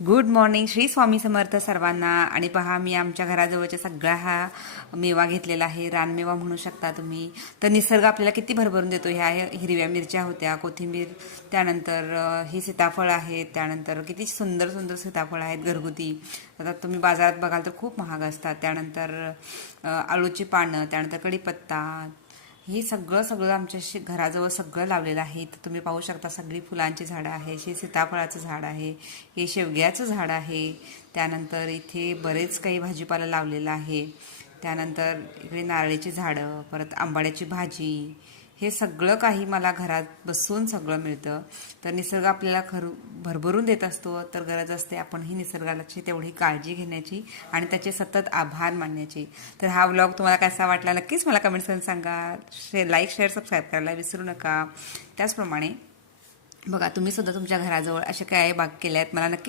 Good morning. Shri Swami Samarth सर्वांना. आणि पहा, मी आमच्या घराजवळच्या सगळा हा मेवा घेतलेला आहे, रानमेवा म्हणू शकता तुम्ही. तर निसर्ग आपल्याला किती भरभरून देतो. ह्या हिरव्या मिरच्या होत्या, कोथिंबीर, त्यानंतर ही सीताफळ आहेत, त्यानंतर किती सुंदर सुंदर सीताफळ आहेत घरगुती. आता तुम्ही बाजारात बघाल तर खूप महाग असतात. त्यानंतर आळूची पानं, त्यानंतर कढीपत्ता, हे सगळं सगळं आमच्या घराजवळ सगळं लावलेलं आहे. तर तुम्ही पाहू शकता, सगळी फुलांची झाडं आहे, हे सीताफळाचं झाड आहे, हे शेवग्याचं झाड आहे, त्यानंतर इथे बरेच काही भाजीपाला लावलेला आहे. त्यानंतर इकडे नारळीची झाडं, परत आंबाड्याची भाजी, हे सगळं काही मला घरात बसून सगळं मिळतं. तर निसर्ग आपल्याला भरभरून देत असतो. तर गरज असते आपण ही निसर्गाची तेवढी काळजी घेण्याची आणि त्याचे सतत आभार मानण्याची. तर हा व्लॉग तुम्हाला कसा वाटला नक्कीच मला कमेंट्स करून सांगा. लाईक, शेअर, सबस्क्राईब करायला विसरू नका. त्याचप्रमाणे बघा, तुम्ही सुद्धा तुमच्या घराजवळ अशा काय बाग केल्या आहेत मला नक्की